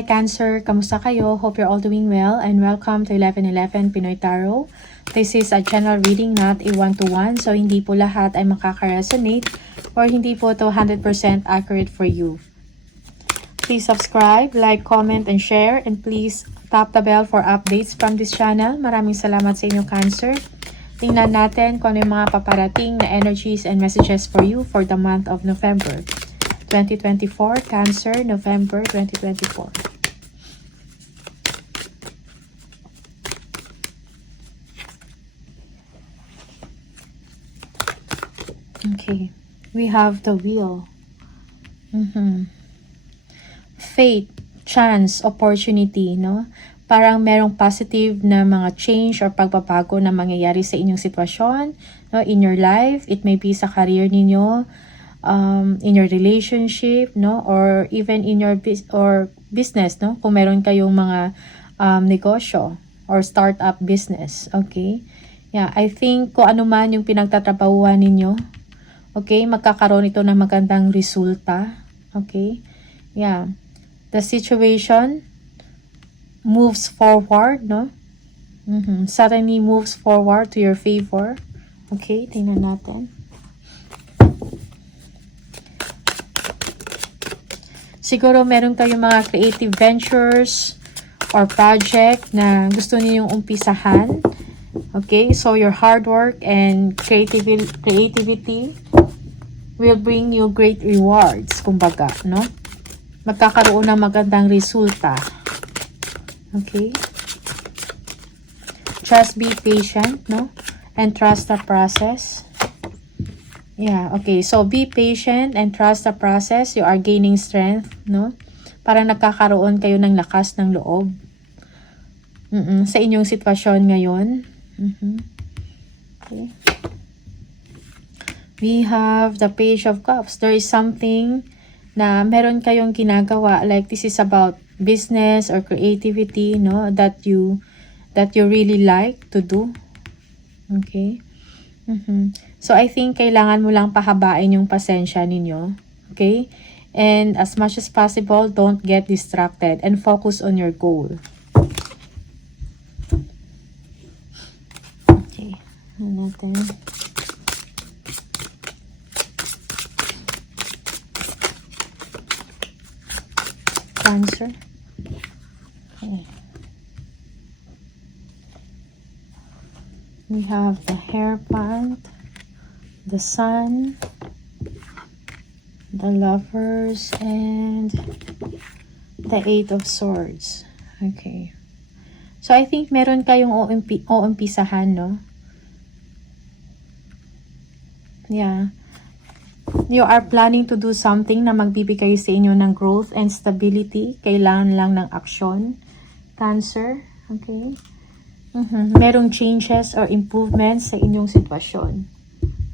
Hi Cancer, kamusta kayo? Hope you're all doing well and welcome to 1111 Pinoy Tarot. This is a general reading, not a one-to-one, so hindi po lahat ay makaka-resonate or hindi po to 100% accurate for you. Please subscribe, like, comment, and share, and please tap the bell for updates from this channel. Maraming salamat sa inyo Cancer. Tingnan natin kung ano yung mga paparating na energies and messages for you for the month of November 2024, Cancer, November 2024. Okay, we have the Wheel. Fate, chance, opportunity, no? Parang merong positive na mga change or pagbabago na mangyayari sa inyong sitwasyon, no? In your life, it may be sa career ninyo, in your relationship, no, or even in your business, no, kung meron kayong mga negosyo or startup business. Okay, yeah, I think kung ano man yung pinagtatrabahuan ninyo, okay, magkakaroon ito ng magandang resulta. Okay, yeah, the situation moves forward, no, suddenly moves forward to your favor. Okay, tingnan natin. Siguro meron kayong mga creative ventures or project na gusto ninyong umpisahan. Okay, so your hard work and creativity will bring you great rewards, kumbaga, no? Magkakaroon ng magandang resulta. Okay? Just be patient, no? And trust the process. Yeah, okay. So, be patient and trust the process. You are gaining strength, no? Parang nagkakaroon kayo ng lakas ng loob. Sa inyong sitwasyon ngayon. Okay. We have the Page of Cups. There is something na meron kayong ginagawa. Like, this is about business or creativity, no? That you really like to do. Okay. So, I think kailangan mo lang pahabain yung pasensya ninyo. Okay? And as much as possible, don't get distracted and focus on your goal. Okay. Ano natin? Cancer. Okay. We have the Hierophant, the Sun, the Lovers, and the Eight of Swords. Okay. So, I think meron kayong uumpisahan, no? Yeah. You are planning to do something na magbibigay sa inyo ng growth and stability. Kailangan lang ng aksyon. Cancer. Okay. Merong changes or improvements sa inyong sitwasyon.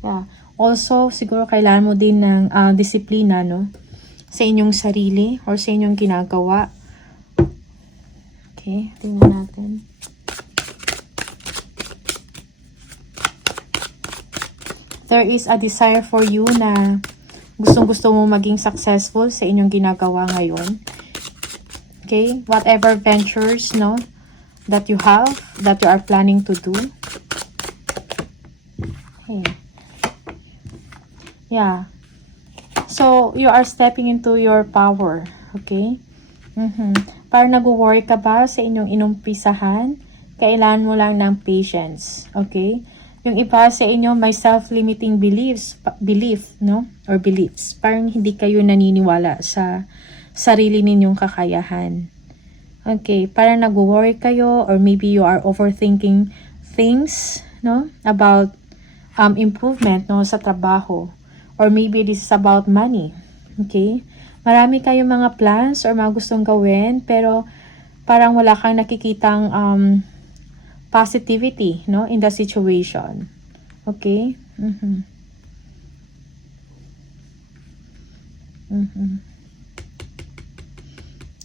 Yeah. Also, siguro kailangan mo din ng disiplina, no? Sa inyong sarili or sa inyong ginagawa. Okay, tingnan natin. There is a desire for you na gustong-gusto mo maging successful sa inyong ginagawa ngayon. Okay, whatever ventures, no, that you have, that you are planning to do. Okay. Yeah. So, you are stepping into your power. Okay? Parang nag-worry ka ba sa inyong inumpisahan? Kailangan mo lang ng patience. Okay? Yung iba sa inyo may self-limiting belief, no? Or beliefs. Parang hindi kayo naniniwala sa sarili ninyong kakayahan. Okay, parang nag-worry kayo or maybe you are overthinking things, no? About improvement, no, sa trabaho. Or maybe this is about money. Okay? Marami kayong mga plans or mga gustong gawin pero parang wala kang nakikitang positivity, no, in the situation. Okay?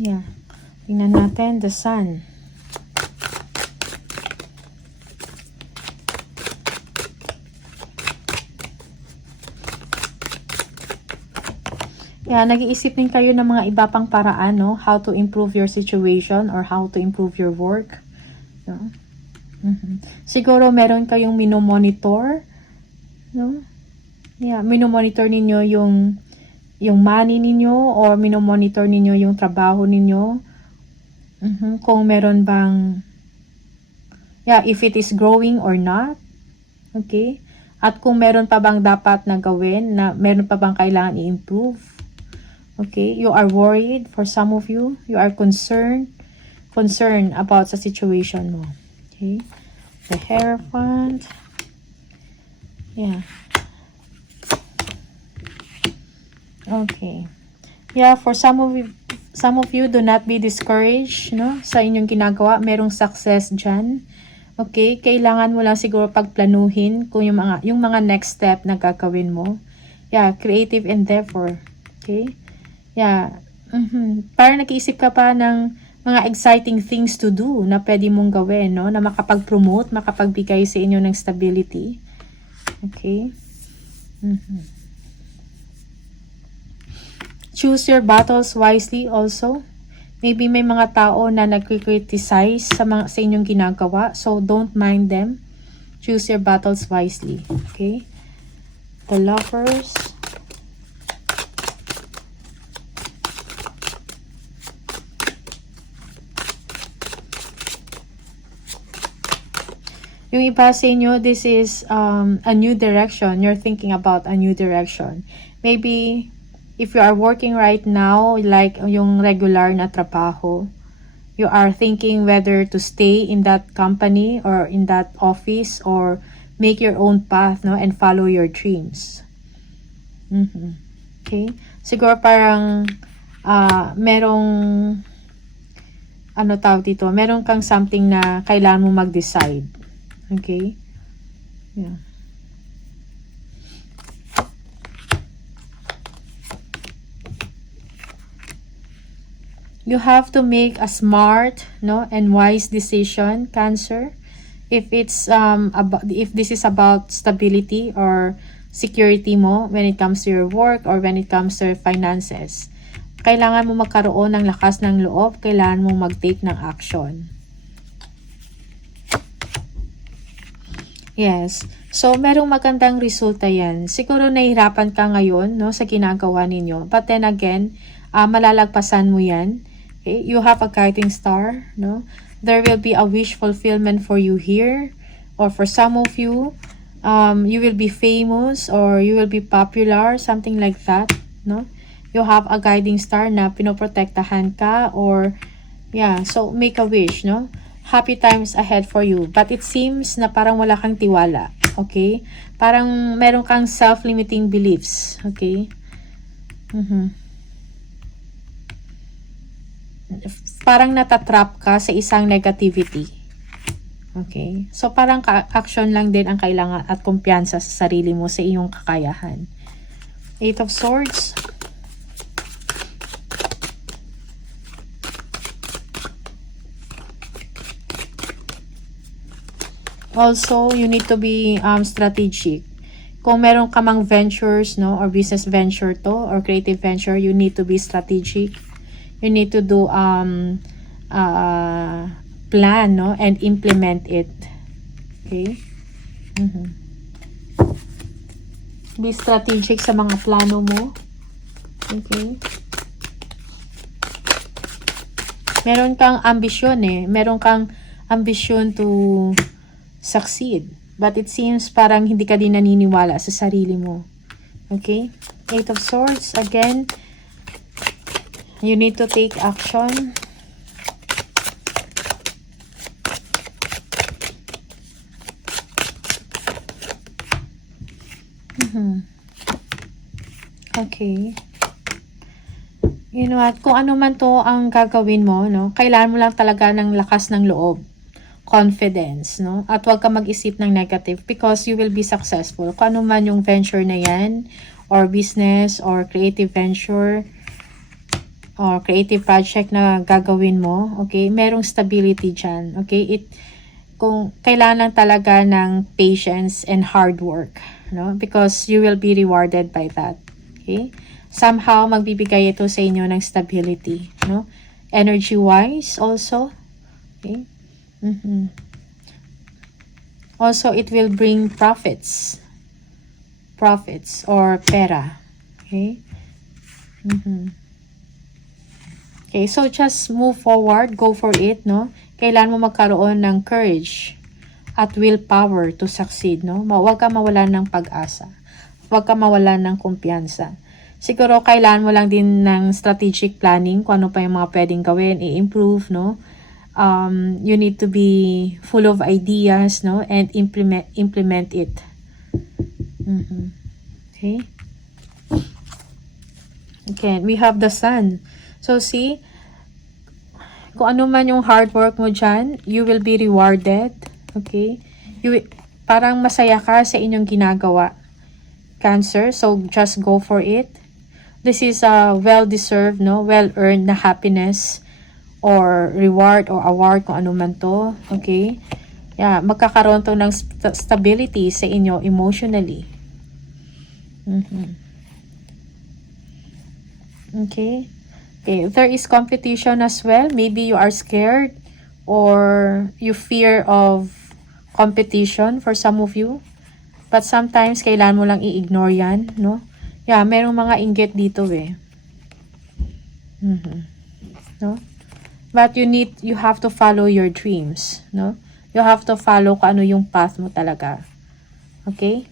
Yeah. Tingnan natin, the Sun. Nag-iisip din kayo ng mga iba pang paraan, no? How to improve your situation or how to improve your work. No? Siguro meron kayong minomonitor, no? Minomonitor ninyo yung money ninyo or minomonitor ninyo yung trabaho ninyo. Kung meron bang if it is growing or not. Okay? At kung meron pa bang dapat na gawin, na meron pa bang kailangan i-improve. Okay? You are worried for some of you. You are concerned about sa situation mo. Okay? The Hierophant. Okay. For some of you, do not be discouraged, no? Sa inyong ginagawa, merong success dyan. Okay? Kailangan mo lang siguro pagplanuhin kung yung mga next step na gagawin mo. Creative endeavor. Okay? Parang nag-iisip ka pa ng mga exciting things to do na pwede mong gawin, no? Na makapag-promote, makapagbigay sa inyo ng stability. Okay? Choose your battles wisely also. Maybe may mga tao na nag-criticize sa inyong ginagawa. So, don't mind them. Choose your battles wisely. Okay? The Lovers. Yung iba sa inyo, this is a new direction. You're thinking about a new direction. Maybe, if you are working right now, like yung regular na trabaho, you are thinking whether to stay in that company or in that office or make your own path, no, and follow your dreams. Okay? Siguro parang merong meron kang something na kailangan mo mag-decide. Okay? You have to make a smart, no, and wise decision, Cancer. If it's if this is about stability or security mo when it comes to your work or when it comes to your finances. Kailangan mo magkaroon ng lakas ng loob, kailangan mo mag-take ng action. Yes. So, merong magandang resulta yan. Siguro nahihirapan ka ngayon, no, sa ginagawa ninyo. But then again, malalagpasan mo yan. Okay? You have a guiding star, no? There will be a wish fulfillment for you here. Or for some of you, you will be famous or you will be popular, something like that, no? You have a guiding star na pinoprotektahan ka or, so make a wish, no? Happy times ahead for you. But it seems na parang wala kang tiwala. Okay? Parang meron kang self-limiting beliefs. Okay? Parang natatrap ka sa isang negativity. Okay? So, parang action lang din ang kailangan at kumpiyansa sa sarili mo sa iyong kakayahan. 8 of Swords. Also, you need to be strategic. Kung meron ka mang ventures, no, or business venture to, or creative venture, you need to be strategic. You need to do plan, no, and implement it. Okay? Be strategic sa mga plano mo. Okay? Meron kang ambisyon Meron kang ambisyon to succeed. But it seems parang hindi ka din naniniwala sa sarili mo. Okay? 8 of Swords. Again, you need to take action. Okay. You know what? Kung ano man to ang gagawin mo, no? Kailangan mo lang talaga ng lakas ng loob. Confidence, no? At huwag ka mag-isip ng negative because you will be successful. Kung ano man yung venture na yan, or business, or creative venture, or creative project na gagawin mo, okay? Merong stability dyan, okay? Kung kailangan lang talaga ng patience and hard work, no? Because you will be rewarded by that, okay? somehow magbibigay ito sa inyo ng stability, no? Energy-wise also. Okay? Also, it will bring profits. Profits or pera. Okay? Okay, so just move forward, go for it, no? Kailangan mo magkaroon ng courage at willpower to succeed, no? Huwag ka mawalan ng pag-asa. Huwag ka mawalan ng kumpiyansa. Siguro, kailangan mo lang din ng strategic planning kung ano pa yung mga pwedeng gawin, i-improve, no? You need to be full of ideas, no? And implement it. Okay? Okay, we have the sun. So, see, kung ano man yung hard work mo dyan, you will be rewarded. Okay? Parang masaya ka sa inyong ginagawa. Cancer, so just go for it. This is a well-deserved, no? Well-earned na happiness or reward or award kung ano man to. Okay? Yeah, magkakaroon to ng stability sa inyo emotionally. Okay? Okay, there is competition as well. Maybe you are scared or you fear of competition for some of you. But sometimes, kailangan mo lang i-ignore yan, no? Yeah, merong mga inggit dito eh. No? But you have to follow your dreams, no? You have to follow kung ano yung path mo talaga. Okay?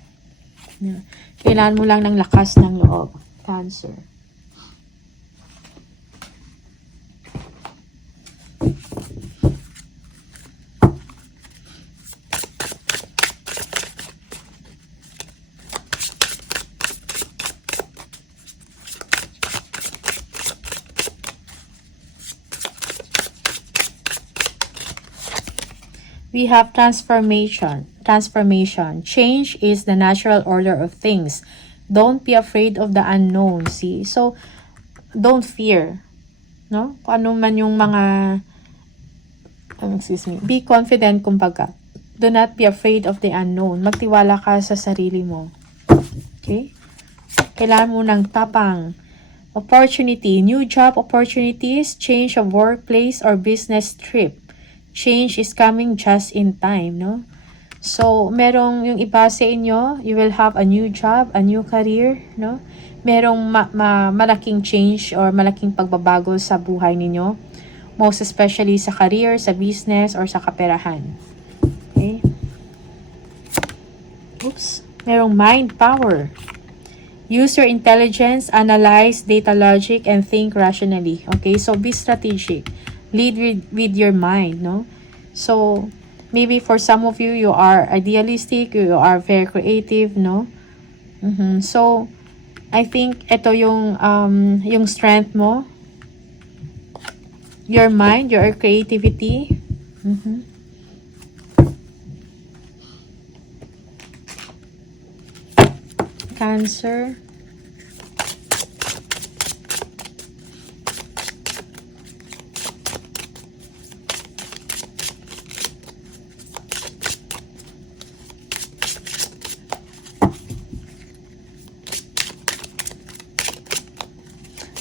Yeah. Kailangan mo lang ng lakas ng loob. Cancer. We have transformation. Change is the natural order of things. Don't be afraid of the unknown. See? So, don't fear. No? Kung ano man yung mga... Be confident, kumbaga. Do not be afraid of the unknown. Magtiwala ka sa sarili mo. Okay? Kailangan mo ng tapang. Opportunity. New job opportunities. Change of workplace or business trip. Change is coming just in time, no? So, merong yung iba sa inyo, you will have a new job, a new career, no? Merong malaking change or malaking pagbabago sa buhay ninyo. Most especially sa career, sa business, or sa kaperahan. Okay? Oops. Merong mind power. Use your intelligence, analyze data logic, and think rationally. Okay? So, be strategic. Lead with your mind, no? So, maybe for some of you, you are idealistic, you are very creative, no? So, I think ito yung strength mo. Your mind, your creativity. Cancer.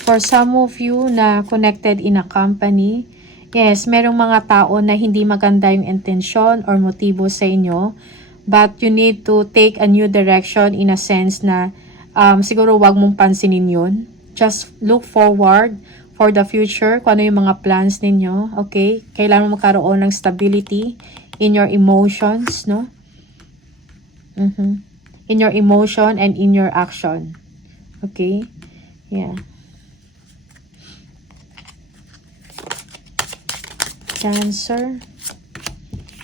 For some of you na connected in a company, yes, merong mga tao na hindi maganda yung intensyon or motibo sa inyo, but you need to take a new direction in a sense na siguro wag mong pansinin yun. Just look forward for the future, kung ano yung mga plans ninyo, okay? Kailangan mo magkaroon ng stability in your emotions, no? In your emotion and in your action. Okay? Yeah. Cancer.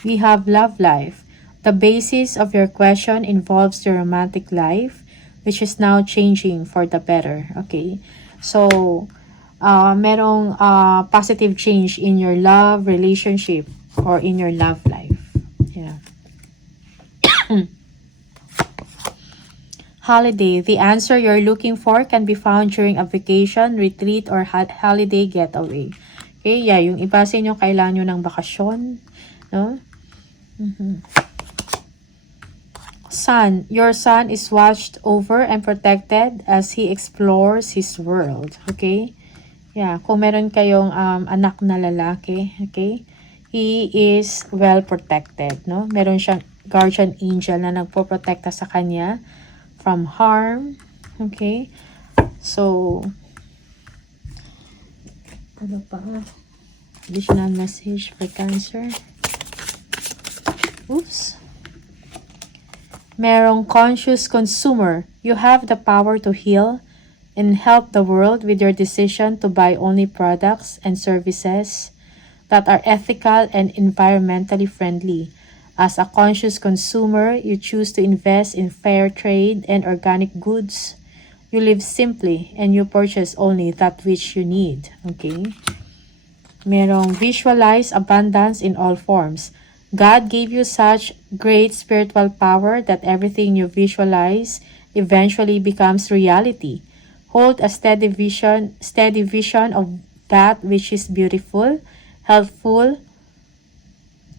We have love life. The basis of your question involves your romantic life, which is now changing for the better. Okay? So, merong positive change in your love relationship or in your love life. Yeah. Holiday. The answer you're looking for can be found during a vacation, retreat, or holiday getaway. Okay, yeah, yung iba sa inyo kailangan nyo ng bakasyon, no? Son, your son is watched over and protected as he explores his world. Okay? Yeah, kung meron kayong anak na lalaki, okay? He is well protected, no? Meron siyang guardian angel na nagpoprotekta sa kanya from harm. Okay? So, ano pa? Additional message for Cancer. Oops. Merong conscious consumer. You have the power to heal and help the world with your decision to buy only products and services that are ethical and environmentally friendly. As a conscious consumer, you choose to invest in fair trade and organic goods. You live simply and you purchase only that which you need. Okay? Merong visualize abundance in all forms. God gave you such great spiritual power that everything you visualize eventually becomes reality. Hold a steady vision of that which is beautiful, helpful,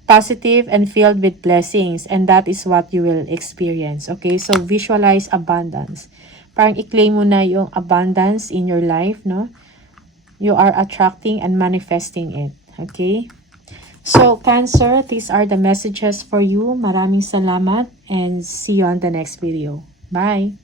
positive, and filled with blessings, and that is what you will experience. Okay, so visualize abundance. Parang i-claim mo na yung abundance in your life, no? You are attracting and manifesting it. Okay? So, Cancer, these are the messages for you. Maraming salamat and see you on the next video. Bye!